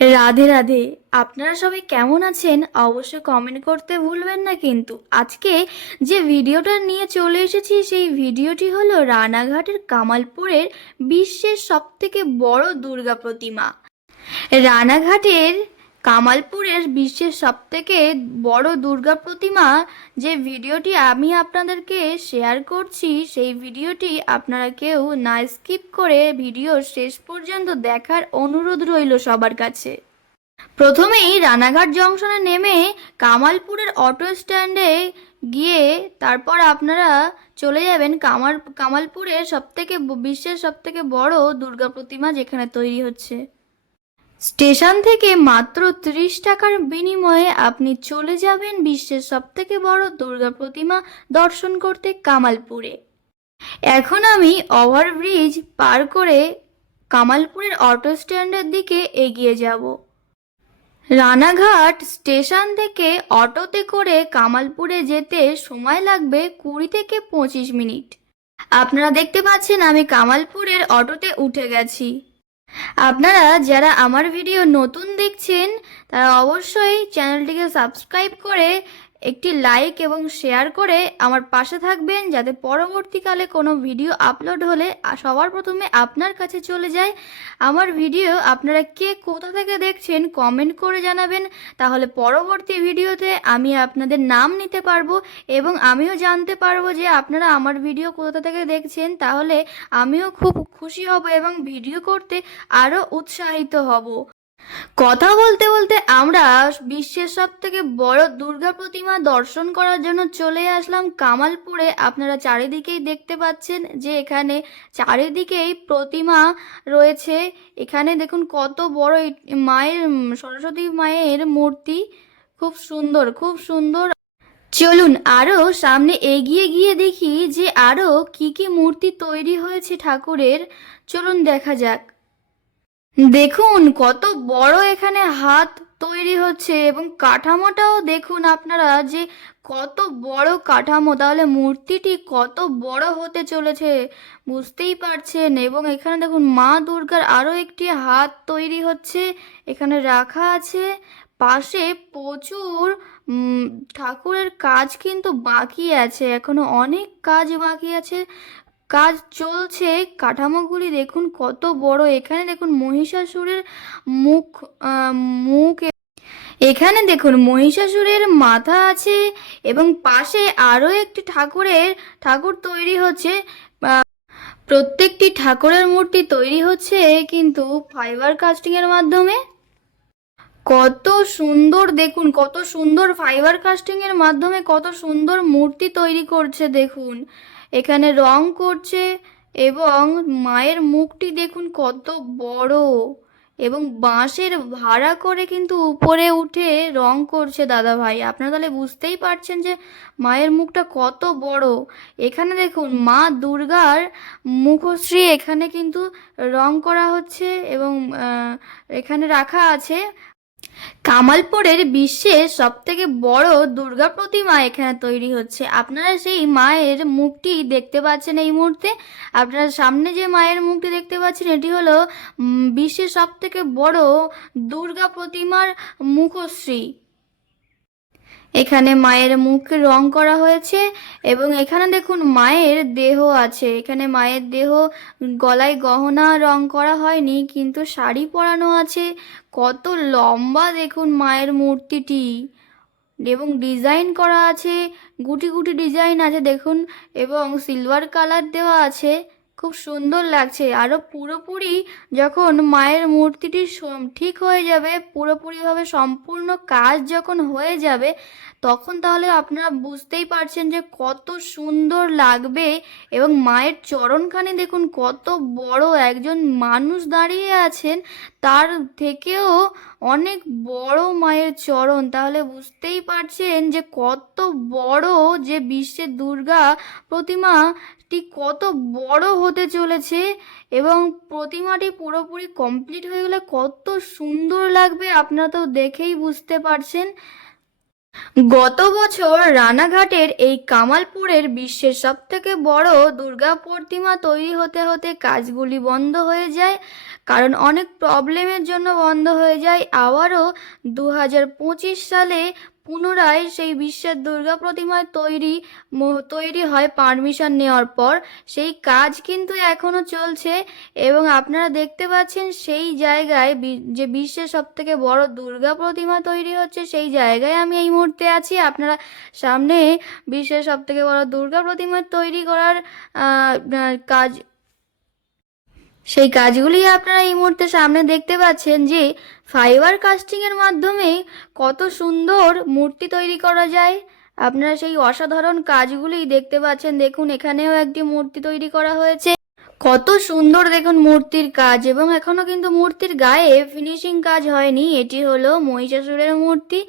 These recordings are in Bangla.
রাধে রাধে। আপনারা সবাই কেমন আছেন? অবশ্যই কমেন্ট করতে ভুলবেন না কিন্তু। আজকে যে ভিডিওটা নিয়ে চলে এসেছি, সেই ভিডিওটি হলো রানাঘাটের কামালপুরের বিশ্বের সবথেকে বড় দুর্গা প্রতিমা। রানাঘাটের কামালপুরের বিশ্বের সবথেকে বড় দুর্গা প্রতিমা যে ভিডিওটি আমি আপনাদেরকে শেয়ার করছি, সেই ভিডিওটি আপনারা কেউ না স্কিপ করে ভিডিওর শেষ পর্যন্ত দেখার অনুরোধ রইল সবার কাছে। প্রথমেই রানাঘাট জংশনে নেমে কামালপুরের অটো স্ট্যান্ডে গিয়ে তারপর আপনারা চলে যাবেন কামাল, কামালপুরের সবথেকে বিশ্বের সবথেকে বড় দুর্গা প্রতিমা যেখানে তৈরি হচ্ছে। স্টেশন থেকে মাত্র ত্রিশ টাকার বিনিময়ে আপনি চলে যাবেন বিশ্বের সবথেকে বড় দুর্গা প্রতিমা দর্শন করতে কামালপুরে। এখন আমি ওভারব্রিজ পার করে কামালপুরের অটো স্ট্যান্ডের দিকে এগিয়ে যাব। রানাঘাট স্টেশন থেকে অটোতে করে কামালপুরে যেতে সময় লাগবে কুড়ি থেকে পঁচিশ মিনিট। আপনারা দেখতে পাচ্ছেন আমি কামালপুরের অটোতে উঠে গেছি। আপনারা যারা আমার ভিডিও নতুন দেখছেন তারা অবশ্যই চ্যানেলটিকে সাবস্ক্রাইব করে একটি লাইক এবং শেয়ার করে আমার পাশে থাকবেন যাতে পরবর্তীকালে কোনো ভিডিও আপলোড হলে সবার প্রথমে আপনার কাছে চলে যায়। আমার ভিডিও আপনারা কে কোথা থেকে দেখছেন কমেন্ট করে জানাবেন। তাহলে পরবর্তী ভিডিওতে আমি আপনাদের নাম নিতে পারব এবং আমিও জানতে পারব যে আপনারা আমার ভিডিও কোথা থেকে দেখছেন। তাহলে আমিও খুব খুশি হব এবং ভিডিও করতে আরও উৎসাহিত হব। কথা বলতে বলতে আমরা বিশ্বের সব থেকে বড় দুর্গা প্রতিমা দর্শন করার জন্য চলে আসলাম কামালপুরে। আপনারা চারিদিকেই দেখতে পাচ্ছেন যে এখানে চারিদিকেই প্রতিমা রয়েছে। এখানে দেখুন কত বড় মায়ের সরস্বতী মায়ের মূর্তি। খুব সুন্দর খুব সুন্দর। চলুন আরও সামনে এগিয়ে গিয়ে দেখি যে আরও কি কি মূর্তি তৈরি হয়েছে ঠাকুরের। চলুন দেখা যাক। দেখুন, কত বড় এখানে হাত তৈরি হচ্ছে এবং কাঠামোটাও দেখুন আপনারা যে কত বড় কাঠামো। তাহলে মূর্তিটি কত বড় হতে চলেছে, বুঝতেই পারছেন? এবং এখানে দেখুন, মা দুর্গার আরও একটি হাত তৈরি হচ্ছে, এখানে রাখা আছে। পাশে প্রচুর ঠাকুরের কাজ কিন্তু বাকি আছে, এখনও অনেক কাজ বাকি আছে। কাজ চলছে। কাঠামোগুলি দেখুন, কত বড়। এখানে দেখুন, মহিষাসুরের মুখ মুখ এখানে দেখুন, মহিষাসুরের মাথা আছে এবং পাশে আরও একটি ঠাকুরের ঠাকুর তৈরি হচ্ছে। প্রত্যেকটি ঠাকুরের মূর্তি তৈরি হচ্ছে কিন্তু ফাইবার কাস্টিং এর মাধ্যমে। কত সুন্দর দেখুন, কত সুন্দর ফাইবার কাস্টিং এর মাধ্যমে কত সুন্দর মূর্তি তৈরি করছে দেখুন। এখানে রং করছে এবং মায়ের মুখটি দেখুন কত বড় এবং বাঁশের ভাড়া করে কিন্তু উপরে উঠে রং করছে দাদা ভাই। আপনারা তাহলে বুঝতেই পারছেন যে মায়ের মুখটা কত বড়। এখানে দেখুন মা দুর্গার মুখশ্রী এখানে কিন্তু রং করা হচ্ছে এবং এখানে রাখা আছে। কামালপুরের বিশ্বের সব থেকে বড় দুর্গা প্রতিমা এখানে তৈরি হচ্ছে। আপনারা সেই মায়ের মুখটি দেখতে পাচ্ছেন এই মুহূর্তে। আপনারা সামনে যে মায়ের মুখটি দেখতে পাচ্ছেন, এটি হলো বিশ্বের সব থেকে বড় দুর্গা প্রতিমার মুখশ্রী। এখানে মায়ের মুখ রং করা হয়েছে এবং এখানে দেখুন মায়ের দেহ আছে। এখানে মায়ের দেহ গলায় গহনা রং করা হয়নি, কিন্তু শাড়ি পরানো আছে। কত লম্বা দেখুন মায়ের মূর্তিটি। এবং ডিজাইন করা আছে, গুটি গুটি ডিজাইন আছে দেখুন, এবং সিলভার কালার দেওয়া আছে। খুব সুন্দর লাগছে। আরও পুরোপুরি যখন মায়ের মূর্তিটি ঠিক হয়ে যাবে, পুরোপুরিভাবে সম্পূর্ণ কাজ যখন হয়ে যাবে তখন তাহলে আপনারা বুঝতেই পারছেন যে কত সুন্দর লাগবে এবং মায়ের চরণখানি দেখুন, কত বড় একজন মানুষ দাঁড়িয়ে আছেন। তার থেকেও অনেক বড় মায়ের চরণ। তাহলে বুঝতেই পারছেন যে কত বড় যে বিশ্বের দুর্গা প্রতিমাটি কত বড় হতে চলেছে এবং প্রতিমাটি পুরোপুরি কমপ্লিট হয়ে গেলে কত সুন্দর লাগবে। আপনারা তো দেখেই বুঝতে পারছেন। গত বছর রানাঘাটের এই কামালপুরের বিশ্বের সব থেকে বড় দুর্গা প্রতিমা তৈরি হতে হতে কাজগুলি বন্ধ হয়ে যায়, কারণ অনেক প্রবলেমের জন্য বন্ধ হয়ে যায়। আবারও দু হাজার পঁচিশ সালে পুনরায় সেই বিশ্বের দুর্গা প্রতিমা তৈরি তৈরি হয় পারমিশন নেওয়ার পর। সেই কাজ কিন্তু এখনও চলছে এবং আপনারা দেখতে পাচ্ছেন সেই জায়গায় যে বিশ্বের সব থেকে বড় দুর্গা প্রতিমা তৈরি হচ্ছে সেই জায়গায় আমি এই মুহূর্তে আছি। আপনারা সামনে বিশ্বের সব থেকে বড় দুর্গা প্রতিমা তৈরি করার কাজ সেই কাজগুলি আপনারা এই মুহূর্তে সামনে দেখতে পাচ্ছেন যে ফাইবার কাস্টিংয়ের মাধ্যমে কত সুন্দর মূর্তি তৈরি করা যায়। আপনারা সেই অসাধারণ কাজগুলি দেখতে পাচ্ছেন। দেখুন, এখানেও একটি মূর্তি তৈরি করা হয়েছে। কত সুন্দর দেখুন মূর্তির কাজ এবং এখনও কিন্তু মূর্তির গায়ে ফিনিশিং কাজ হয়নি। এটি হলো মহিষাসুরের মূর্তি।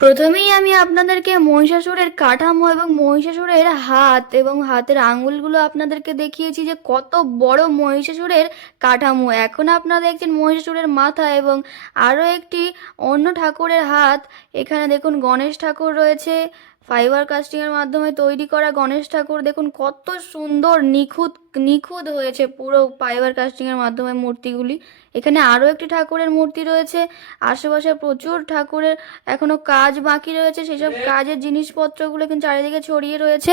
প্রথমেই আমি আপনাদেরকে মহিষাসুরের কাঠামো এবং মহিষাসুরের হাত এবং হাতের আঙুলগুলো আপনাদেরকে দেখিয়েছি যে কত বড় মহিষাসুরের কাঠামো। এখন আপনারা দেখছেন মহিষাসুরের মাথা এবং আরও একটি অন্য ঠাকুরের হাত। এখানে দেখুন গণেশ ঠাকুর রয়েছে ফাইবার কাস্টিংয়ের মাধ্যমে তৈরি করা গণেশ ঠাকুর, দেখুন কত সুন্দর, নিখুঁত নিখুঁত হয়েছে পুরো ফাইবার কাস্টিংয়ের মাধ্যমে মূর্তিগুলি। এখানে আরও একটি ঠাকুরের মূর্তি রয়েছে, আশেপাশে প্রচুর ঠাকুরের এখনও কাজ বাকি রয়েছে, সেসব কাজের জিনিসপত্রগুলো কিন্তু চারিদিকে ছড়িয়ে রয়েছে।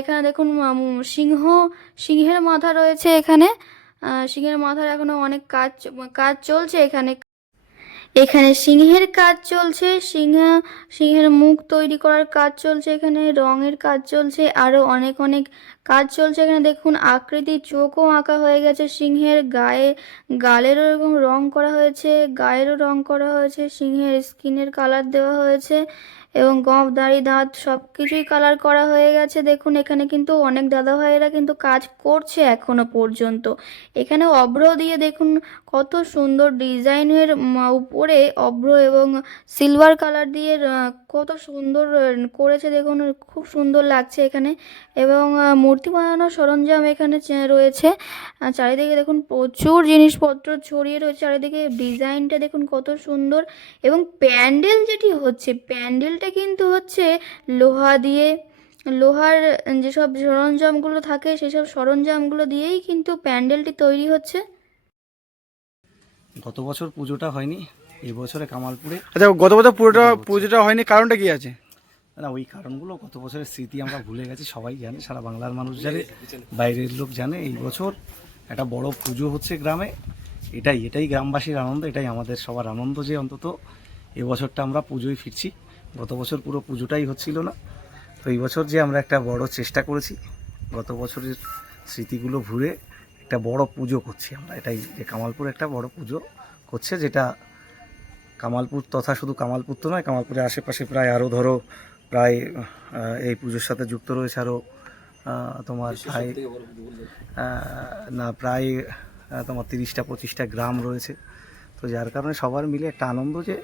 এখানে দেখুন সিংহ, সিংহের মাথা রয়েছে এখানে। সিংহের মাথার এখনও অনেক কাজ কাজ চলছে এখানে। এখানে সিংহের কাজ চলছে, সিংহ, সিংহের মুখ তৈরি করার কাজ চলছে, এখানে রঙের কাজ চলছে আরও অনেক অনেক কাজ চলছে এখানে দেখুন, আকৃতির চোখও আঁকা হয়ে গেছে সিংহের গায়ে, গালেরও এরকম রং করা হয়েছে, গায়েরও রং করা হয়েছে, সিংহের স্কিনের কালার দেওয়া হয়েছে এবং গপ দাড়ি, দাঁত সব কিছুই কালার করা হয়ে গেছে। দেখুন, এখানে কিন্তু অনেক দাদা ভাইয়েরা কিন্তু কাজ করছে এখনও পর্যন্ত। এখানে অভ্র দিয়ে দেখুন কত সুন্দর ডিজাইনের উপরে অভ্র এবং সিলভার কালার দিয়ে কত সুন্দর, করেছে দেখুন, খুব সুন্দর লাগছে এখানে এবং মূর্তি বানানোর সরঞ্জাম এখানে চে- রয়েছে। আর চারিদিকে দেখুন প্রচুর জিনিসপত্র ছড়িয়ে রয়েছে। চারিদিকে ডিজাইনটা দেখুন কত সুন্দর এবং প্যান্ডেল যেটি হচ্ছে প্যান্ডেলটা কিন্তু হচ্ছে লোহা দিয়ে লোহার যেসব সরঞ্জামগুলো থাকে সেসব সরঞ্জামগুলো দিয়েই কিন্তু প্যান্ডেলটি তৈরি হচ্ছে। গত বছর পুজোটা হয়নি এবছরে কামালপুরে। আচ্ছা গত বছর পুরোটা পুজোটা হয়নি কারণটা কি আছে? না ওই কারণগুলো গত বছরের স্মৃতি আমরা ভুলে গেছি সবাই জানে সারা বাংলার মানুষ জানে বাইরের লোক জানে এই বছর একটা বড় পুজো হচ্ছে গ্রামে এটাই এটাই গ্রামবাসীর আনন্দ এটাই আমাদের সবার আনন্দ যে অন্তত এবছরটা আমরা পুজোয় ফিরছি। গত বছর পুরো পুজোটাই হচ্ছিল না তো এই বছর যে আমরা একটা বড় চেষ্টা করেছি গত বছরের স্মৃতিগুলো ভুলে একটা বড় পুজো করছি আমরা এটাই যে কামালপুর একটা বড় পুজো করছে যেটা কামালপুর তথা শুধু কামালপুর তো নয় কামালপুরের আশেপাশে প্রায় আরও ধরো প্রায় এই পুজোর সাথে যুক্ত রয়েছে আরও তোমার প্রায় না প্রায় তোমার তিরিশটা পঁচিশটা গ্রাম রয়েছে। তো যার কারণে সবার মিলে একটা আনন্দ যে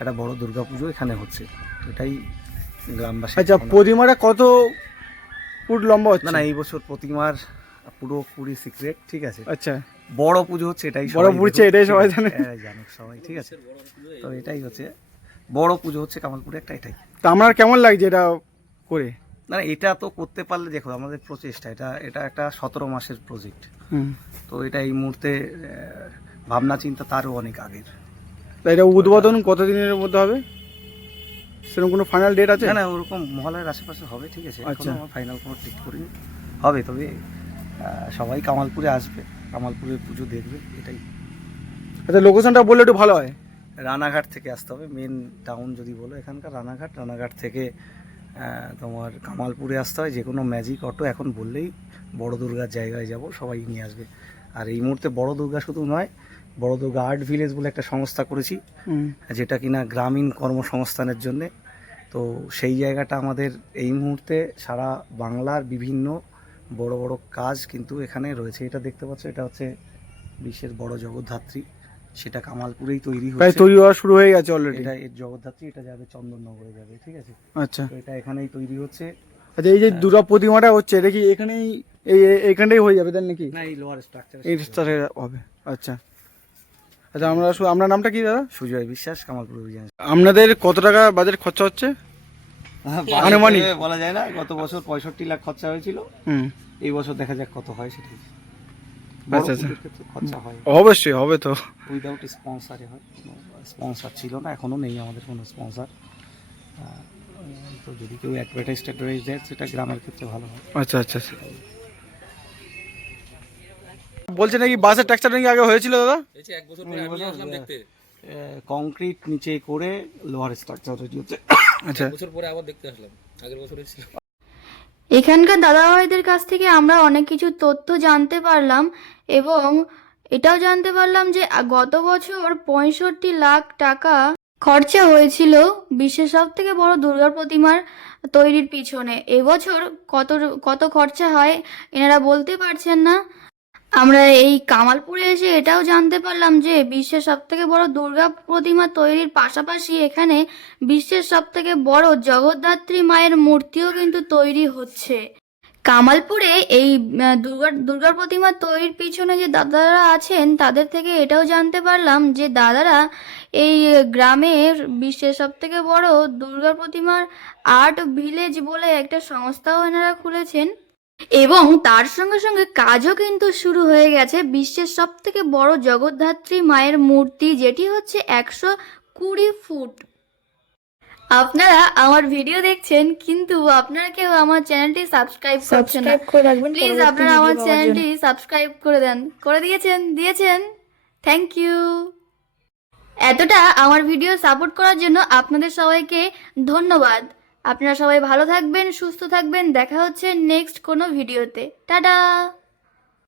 একটা বড় দুর্গাপুজো এখানে হচ্ছে। এটাই গ্রামবাসী আচ্ছা প্রতিমাটা কত ফুট লম্বা হচ্ছে? না এই বছর প্রতিমার পুরো পুরোপুরি সিক্রেট ঠিক আছে? আচ্ছা। বড় পুজো হচ্ছে এটাই বড় পুজো এটাই সবাই জানে। হ্যাঁ, জানুক সবাই ঠিক আছে? তো এটাই হচ্ছে বড় পুজো হচ্ছে কামালপুরে একটা এটাই। তা আমার কেমন লাগছে এটা করে? না না, এটা তো করতে পারলে দেখো আমাদের প্রচেষ্টা এটা এটা একটা সতেরো মাসের প্রজেক্ট হুম। তো এটা এই মুহূর্তে আহ, ভাবনা চিন্তা তারও অনেক আগের। তা এটা উদ্বোধন কত দিনের মধ্যে হবে? সেরকম কোনো ফাইনাল ডেট আছে? না না ওরকম মহলের আশেপাশে হবে ঠিক আছে। আচ্ছা। ফাইনাল কোনো ঠিক করিনি। হবে তবে আহ, সবাই কামালপুরে আসবে কামালপুরে পুজো দেখবে এটাই। আচ্ছা লোকেশনটা বললে একটু ভালো হয়। রানাঘাট থেকে আসতে হবে। মেন টাউন যদি বলো এখানকার রানাঘাট রানাঘাট থেকে তোমার কামালপুরে আসতে হয়। যে কোনো ম্যাজিক অটো এখন বললেই বড় দুর্গার জায়গায় যাব সবাই নিয়ে আসবে। আর এই মুহূর্তে বড় দুর্গা শুধু নয় বড় দুর্গা আর্ট ভিলেজ বলে একটা সংস্থা করেছি যেটা কিনা গ্রামীণ কর্মসংস্থানের জন্যে। তো সেই জায়গাটা আমাদের এই মুহূর্তে সারা বাংলার বিভিন্ন বড় বড় কাজ কিন্তু এখানে রয়েছে। এটা দেখতে পাচ্ছ এটা হচ্ছে বিশ্বের বড় জগদ্ধাত্রী। সেটা কামালপুরেই তৈরি হচ্ছে। তৈরি হওয়া শুরু হয়ে গেছে অলরেডি এটা এর জগদ্ধাত্রী এটা যাবে চন্দননগরে যাবে ঠিক আছে? আচ্ছা। তো এটা এখানেই তৈরি হচ্ছে। আচ্ছা এই যে দুর্গা প্রতিমাটা হচ্ছে এটা কি এখানেই এই এইখানটাই হয়ে যাবে তাই নাকি? না এই লোয়ার স্ট্রাকচার এই স্তরে হবে আচ্ছা। আচ্ছা আমরা আপনার নামটা কি দাদা? সুজয় বিশ্বাস কামালপুর অভিযান। আপনাদের কত টাকা বাজেট খরচা হচ্ছে? আনুমানিক? বলা যায় না গত বছর পঁয়ষট্টি লাখ খরচা হয়েছিল। হুম। এই বছর দেখা যাক কত হয় সেটাই। আচ্ছা, আচ্ছা। হয়। অবশ্যই হবে তো। উইদাউট স্পন্সারে হয়। স্পন্সার ছিল না এখনও নেই আমাদের কোনো স্পন্সার তো যদি কেউ অ্যাডভার্টাইজ ট্যাডভার্টাইজ দেয় সেটা গ্রামের ক্ষেত্রে ভালো হয়। আচ্ছা আচ্ছা আচ্ছা। বলছে নাকি বাসের ট্যাক্সটা নাকি আগে হয়েছিল দাদা? কংক্রিট নিচে করে লোহার স্ট্রাকচার রেডি হচ্ছে। আচ্ছা। এখানকার দাদাভাইদের কাছ থেকে আমরা অনেক কিছু তথ্য জানতে পারলাম এবং এটাও জানতে পারলাম যে গত বছর পঁয়ষট্টি লাখ টাকা খরচা হয়েছিল বিশ্বের সব থেকে বড় দুর্গা প্রতিমার তৈরির পিছনে। এবছর কত কত খরচা হয়, এনারা বলতে পারছেন না। আমরা এই কামালপুরে এসে এটাও জানতে পারলাম যে বিশ্বের সব থেকে বড় দুর্গা প্রতিমা তৈরির পাশাপাশি এখানে বিশ্বের সব থেকে বড় জগদ্ধাত্রী মায়ের মূর্তিও কিন্তু তৈরি হচ্ছে। কামালপুরে এই দুর্গা দুর্গা প্রতিমা তৈরির পিছনে যে দাদারা আছেন, তাদের থেকে এটাও জানতে পারলাম যে দাদারা এই গ্রামের বিশ্বের সব থেকে বড় দুর্গা প্রতিমার আর্ট ভিলেজ বলে একটা সংস্থাও এনারা খুলেছেন। এবং তার সঙ্গে সঙ্গে কাজও কিন্তু শুরু হয়ে গেছে বিশ্বের সব থেকে বড় জগদ্ধাত্রী মায়ের মূর্তি যেটি হচ্ছে একশো কুড়ি ফুট। আপনারা আমার ভিডিও দেখছেন কিন্তু আপনারা কেউ আমার চ্যানেলটি সাবস্ক্রাইব করছেন না। প্লিজ আপনারা আমার। চ্যানেলটি সাবস্ক্রাইব করে দেন করে দিয়েছেন দিয়েছেন। থ্যাংক ইউ এতটা আমার ভিডিও সাপোর্ট করার জন্য আপনাদের সবাইকে ধন্যবাদ। আপনারা সবাই ভালো থাকবেন সুস্থ থাকবেন। দেখা হচ্ছে নেক্সট কোনো ভিডিওতে টাটা!